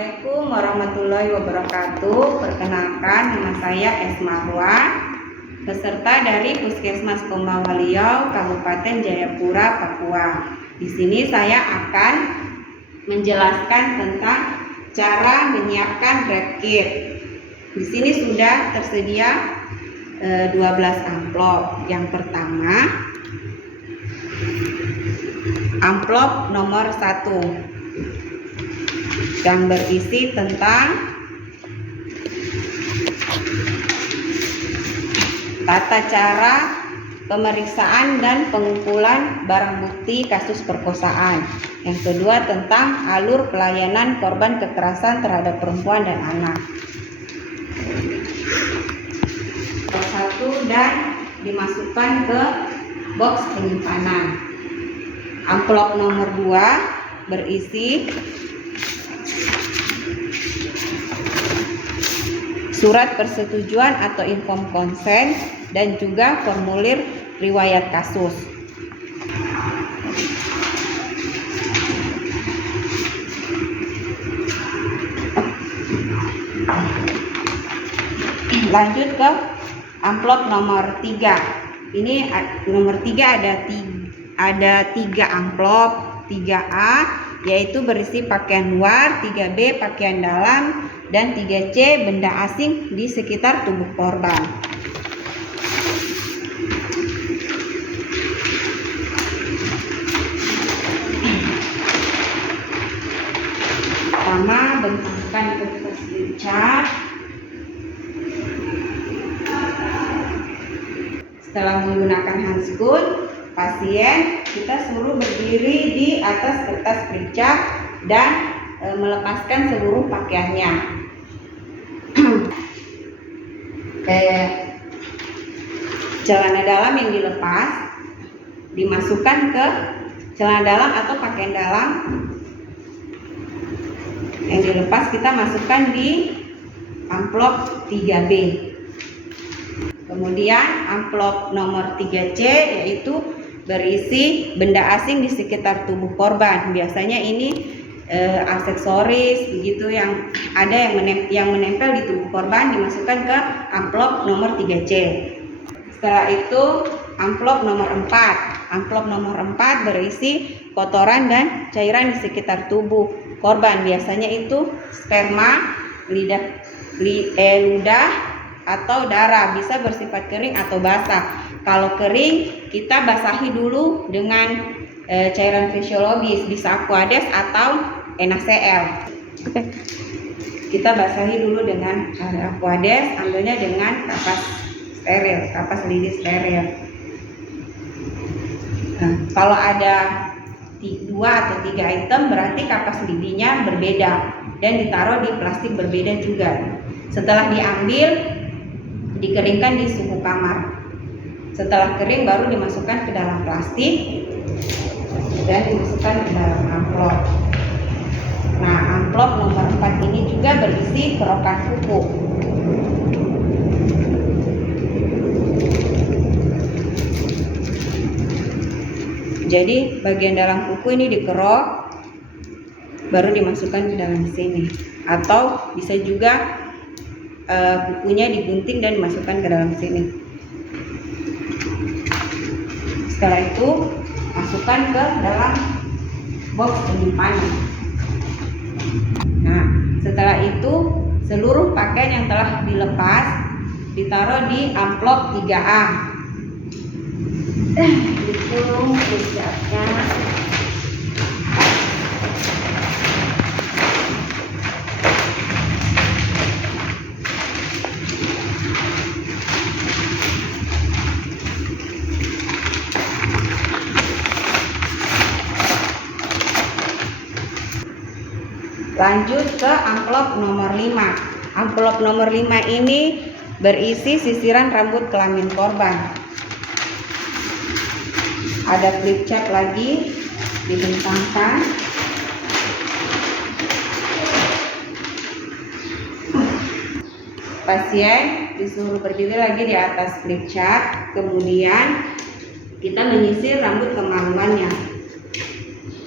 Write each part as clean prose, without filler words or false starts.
Assalamualaikum warahmatullahi wabarakatuh. Perkenalkan, nama saya Es Marwa, peserta dari Puskesmas Kombawaliau, Kabupaten Jayapura, Papua. Di sini saya akan menjelaskan tentang cara menyiapkan rep kit. Di sini sudah tersedia 12 amplop. Yang pertama, amplop nomor 1 yang berisi tentang tata cara pemeriksaan dan pengumpulan barang bukti kasus perkosaan. Yang kedua, tentang alur pelayanan korban kekerasan terhadap perempuan dan anak. Satu, dan dimasukkan ke box penyimpanan. Amplop nomor 2 berisi surat persetujuan atau inform consent dan juga formulir riwayat kasus. Lanjut ke amplop nomor 3. Ini nomor 3 ada 3 amplop. 3A yaitu berisi pakaian luar, 3B pakaian dalam, dan 3C benda asing di sekitar tubuh korban. Pertama, bentangkan kertas flipchart. Setelah menggunakan handskun, pasien kita suruh berdiri di atas kertas flipchart dan melepaskan seluruh pakaiannya. Celana dalam yang dilepas dimasukkan ke celana dalam atau pakaian dalam yang dilepas, kita masukkan di amplop 3B. Kemudian amplop nomor 3C yaitu berisi benda asing di sekitar tubuh korban. Biasanya ini aksesoris begitu yang ada yang menempel di tubuh korban, dimasukkan ke amplop nomor 3C. Setelah itu amplop nomor 4. Amplop nomor 4 berisi kotoran dan cairan di sekitar tubuh korban. Biasanya itu sperma, ludah atau darah, bisa bersifat kering atau basah. Kalau kering, kita basahi dulu dengan cairan fisiologis, bisa Aquades atau NaCl. Kita basahi dulu dengan Aquades, ambilnya dengan kapas steril, kapas lidi steril. Nah, kalau ada 2 atau 3 item, berarti kapas lidinya berbeda dan ditaruh di plastik berbeda juga. Setelah diambil, dikeringkan di suhu kamar. Setelah kering baru dimasukkan ke dalam plastik dan dimasukkan ke dalam amplop. Nah, amplop nomor 4 ini juga berisi kerokan kuku. Jadi bagian dalam kuku ini dikerok, baru dimasukkan ke dalam sini. Atau bisa juga kukunya digunting dan dimasukkan ke dalam sini. Setelah itu masukkan ke dalam box penyimpanan. Nah, setelah itu seluruh pakaian yang telah dilepas ditaruh di amplop 3A. Itu flipchartnya. Lanjut ke amplop nomor 5. Amplop nomor 5 ini berisi sisiran rambut kelamin korban. Ada flipchart lagi dibentangkan. Pasien disuruh berdiri lagi di atas flipchart. Kemudian kita menyisir rambut kemaluannya.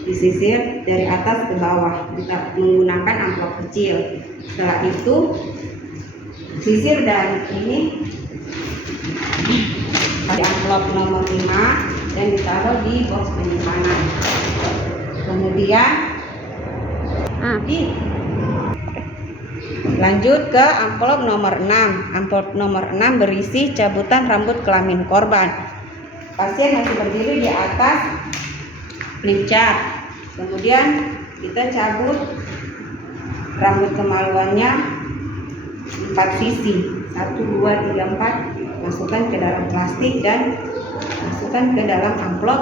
disisir dari atas ke bawah kita menggunakan amplop kecil. Setelah itu sisir dan ini pada amplop nomor 5 dan ditaruh di box penyimpanan. Kemudian lanjut ke amplop nomor 6. Amplop nomor 6 berisi cabutan rambut kelamin korban. Pasien masih berdiri di atas flip chart. Kemudian kita cabut rambut kemaluannya 4 sisi, 1, 2, 3, 4, masukkan ke dalam plastik dan masukkan ke dalam amplop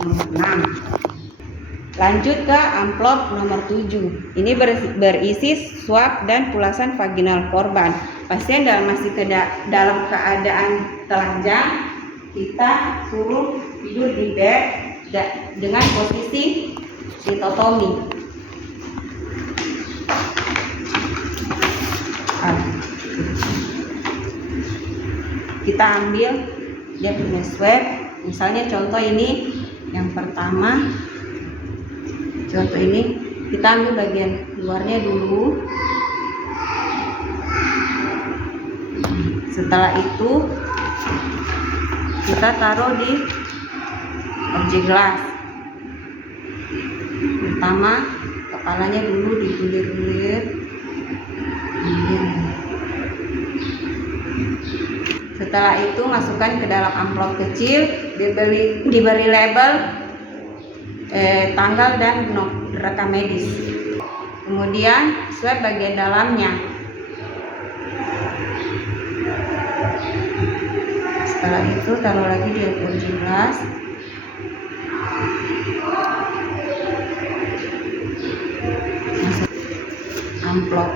nomor 6. Lanjut ke amplop nomor 7. Ini berisi swab dan pulasan vaginal korban. Pasien masih dalam keadaan telanjang, kita suruh tidur di bed dengan posisi ditotomi. Kita ambil dia punya swab, misalnya contoh ini yang pertama, contoh ini kita ambil bagian luarnya dulu. Setelah itu kita taruh di objek gelas. Pertama kepalanya dulu digulir-gulir. Setelah itu masukkan ke dalam amplop kecil, diberi label tanggal dan rekam medis. Kemudian swab bagian dalamnya. Setelah itu taruh lagi di kunci gelas. Masuk amplop.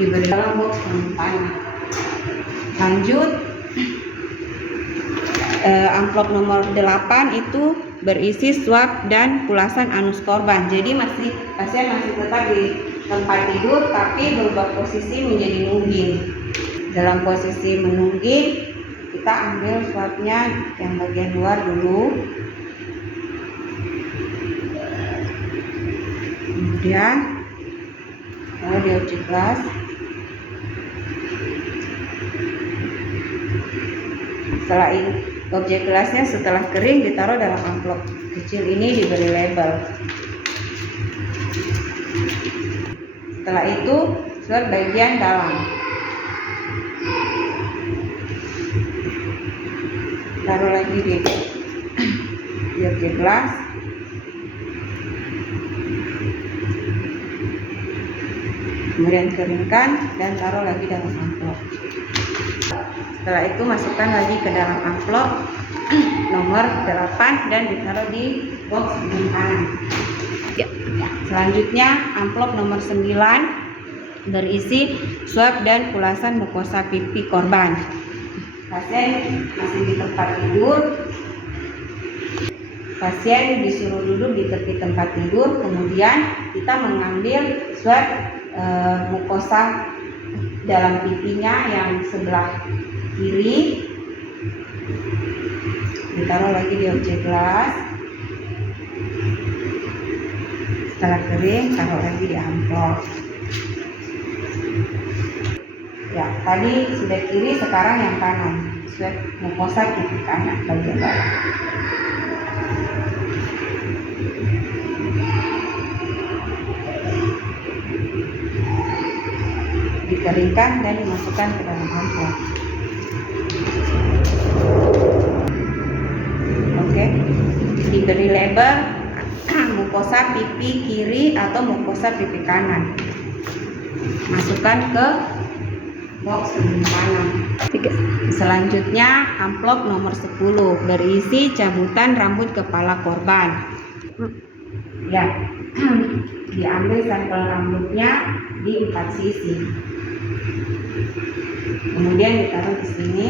Diberi dalam box penyimpanan. Lanjut amplop nomor 8 itu berisi swab dan pulasan anus korban. Jadi pasien masih tetap di tempat tidur tapi berubah posisi menjadi nungging. Dalam posisi menungging kita ambil swabnya yang bagian luar dulu. Kemudian taruh di objek gelas. Setelah ini objek gelasnya setelah kering ditaruh dalam amplop kecil ini, diberi label. Setelah itu swab bagian dalam. Taruh lagi di objek gelas. Kemudian keringkan dan taruh lagi dalam amplop. Setelah itu masukkan lagi ke dalam amplop nomor 8 dan ditaruh di box penyimpanan. Selanjutnya amplop nomor 9 berisi swab dan pulasan mukosa pipi korban. Pasien masih di tempat tidur. Pasien disuruh duduk di tepi tempat tidur. Kemudian kita mengambil swab mukosa dalam pipinya yang sebelah kiri, ditaruh lagi di objek gelas. Setelah kering taruh lagi di amplop. Ya, tadi sudah kiri, sekarang yang kanan, swab mukosa pipi kanan bagian bawah. Dikeringkan dan dimasukkan ke dalam amplop. Oke, diberi label mukosa pipi kiri atau mukosa pipi kanan. Masukkan ke box penyimpanan. Selanjutnya amplop nomor 10 berisi cabutan rambut kepala korban. Ya, diambil sampel rambutnya di 4 sisi. Kemudian ditaruh di sini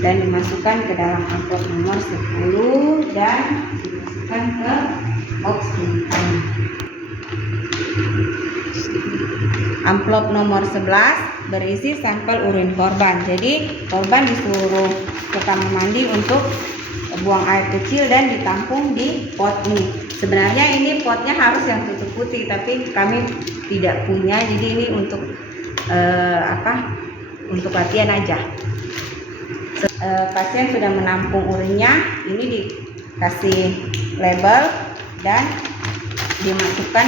dan dimasukkan ke dalam amplop nomor 10 dan dimasukkan ke box penyimpanan. Amplop nomor 11 berisi sampel urin korban. Jadi korban disuruh ke kamar mandi untuk buang air kecil dan ditampung di pot ini. Sebenarnya ini potnya harus yang tutup putih, tapi kami tidak punya, jadi ini untuk untuk latihan aja. Pasien sudah menampung urinnya, ini dikasih label dan dimasukkan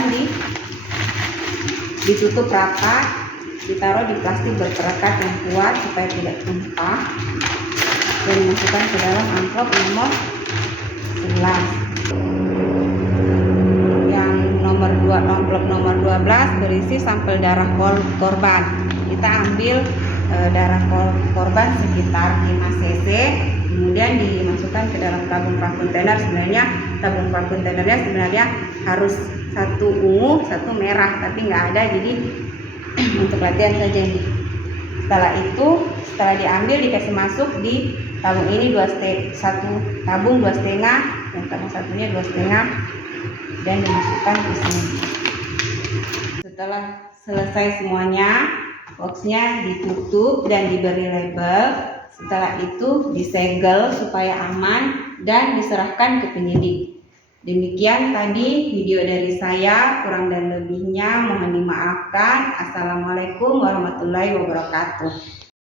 ditutup rapat, ditaruh di plastik berperekat yang kuat supaya tidak tumpah, dan dimasukkan ke dalam amplop nomor 11. Yang amplop nomor 12 berisi sampel darah korban. Kita ambil darah korban sekitar 5 cc, kemudian dimasukkan ke dalam tabung prakontainer. Sebenarnya tabung prakontainernya sebenarnya harus satu ungu, satu merah, tapi nggak ada, jadi untuk latihan saja ini. Setelah itu, setelah diambil dikasih masuk di tabung ini satu tabung 2,5, yang tabung satunya 2,5, dan dimasukkan ke sini. Setelah selesai semuanya, boxnya ditutup dan diberi label. Setelah itu disegel supaya aman dan diserahkan ke penyidik. Demikian tadi video dari saya, kurang dan lebihnya mohon dimaafkan. Assalamualaikum warahmatullahi wabarakatuh.